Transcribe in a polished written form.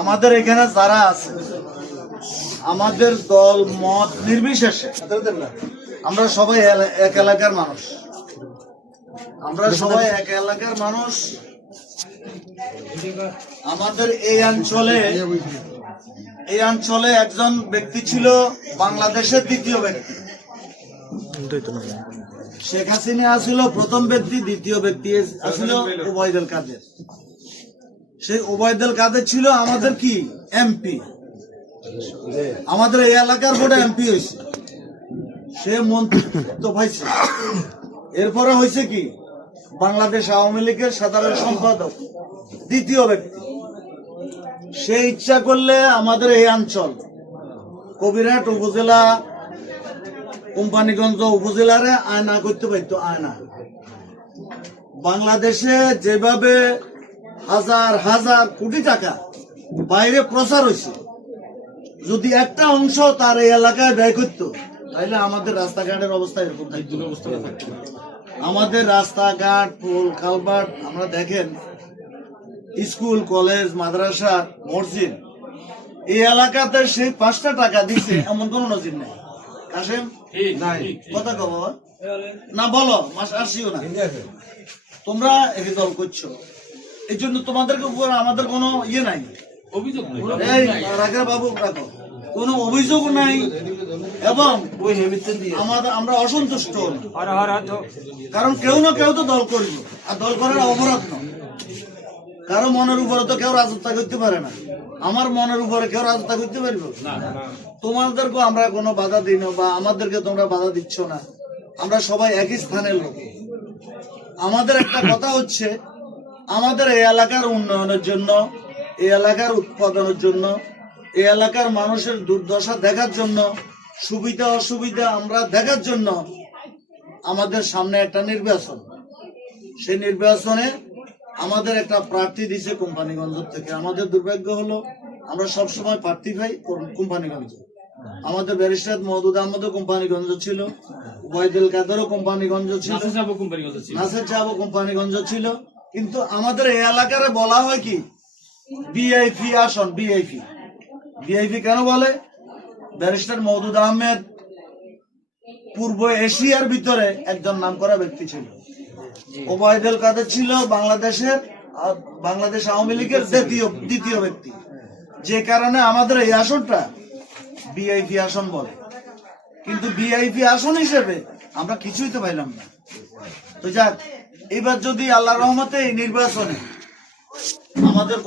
আমাদের এখানে যারা আছে, আমাদের দল মত নির্বিশেষে আমরা সবাই এক এলাকার মানুষ। আমরা সবাই এক এলাকার মানুষ। আমাদের এই অঞ্চলে একজন ব্যক্তি ছিল বাংলাদেশের দ্বিতীয় ব্যক্তি। শেখ হাসিনা আসিল প্রথম ব্যক্তি, দ্বিতীয় ব্যক্তি আসিল ওবায়দুল কাদের। সেই ওবায়দুল কাদের ছিল আমাদের কি এমপি, আমাদের এই এলাকার বোর্ডে এমপি হয়েছে, সে মন্ত্রিত্ব পাইছে। এরপরে হয়েছে কি বাংলাদেশ আওয়ামী লীগের সাধারণ সম্পাদক, দ্বিতীয় ব্যক্তি। সে ইচ্ছা করলে আমাদের এই অঞ্চল কবিরহাট উপজেলা, কোম্পানিগঞ্জ উপজেলারে আয়না করতে পারত। আয়না বাংলাদেশে যেভাবে হাজার হাজার কোটি টাকা বাইরে প্রচার হয়েছে, যদি একটা অংশ তার এই এলাকায় ব্যয় করত, তাহলে আমাদের রাস্তাঘাটের অবস্থা এরকম থাকতো। আমাদের রাস্তাঘাট, পোল কালভার্ট, আমরা দেখেন স্কুল, কলেজ, মাদ্রাসা, মসজিদ, এই এলাকাতে সেই 5টা টাকা দিচ্ছে এমন কোন নজির নেই। কাশেম নাই কথা কব না, বলো মাস আসিও না। তোমরা এই দল করছো, এই জন্য তোমাদেরকে উপর আমাদের কোনো ইয়ে নাই, অভিযোগ নাই। রাখা বাবু রাখো, কোনো অভিযোগ নাই। এবং আমরা অসন্তুষ্ট, কারণ কেউ না কেউ তো দল করবো, আর দল করার অপরাধ নয়। কারো মনের উপরে তো কেউ রাজত্ব করতে পারে না। আমার মনের উপরে কেউ রাজত্ব করতে পারবো? তোমাদেরকে আমরা কোনো বাধা দিই না, বা আমাদেরকে তোমরা বাধা দিচ্ছ না। আমরা সবাই একই স্থানের লোক। আমাদের একটা কথা হচ্ছে, আমাদের এই এলাকার উন্নয়নের জন্য, এই এলাকার উৎপাদনের জন্য, এই এলাকার মানুষের দুর্দশা দেখার জন্য, সুবিধা অসুবিধা আমরা দেখার জন্য আমাদের সামনে একটা নির্বাচন। সেই নির্বাচনে আমাদের একটা প্রার্থী দিছে কোম্পানিগঞ্জ থেকে। আমাদের দুর্ভাগ্য হলো আমরা সবসময় প্রার্থী পাই কোম্পানিগঞ্জ। আমাদের ব্যারিস্টার মওদুদ আহমদও কোম্পানিগঞ্জ ছিল, ওবায়দুল কাদেরও কোম্পানিগঞ্জ ছিল, নাসির সাহেবও কোম্পানিগঞ্জ ছিল। কিন্তু আমাদের এই এলাকারে বলা হয় কি ভিআইপি আসন। ভিআইপি কেন বলে? ব্যারিস্টার মওদুদ আহমেদ পূর্ব এশিয়ার ভিতরে একজন নামকরা ব্যক্তি ছিল। ওবায়দুল কাদের ছিল বাংলাদেশ আওয়ামী লীগের দ্বিতীয় ব্যক্তি। যে কারণে আমাদের এই আসনটা ভিআইপি আসন বলে। কিন্তু ভিআইপি আসন হিসেবে আমরা কিছুই তো পাইলাম না। তো যাক, এবার যদি আল্লাহর রহমতে এই নির্বাচনে আমাদের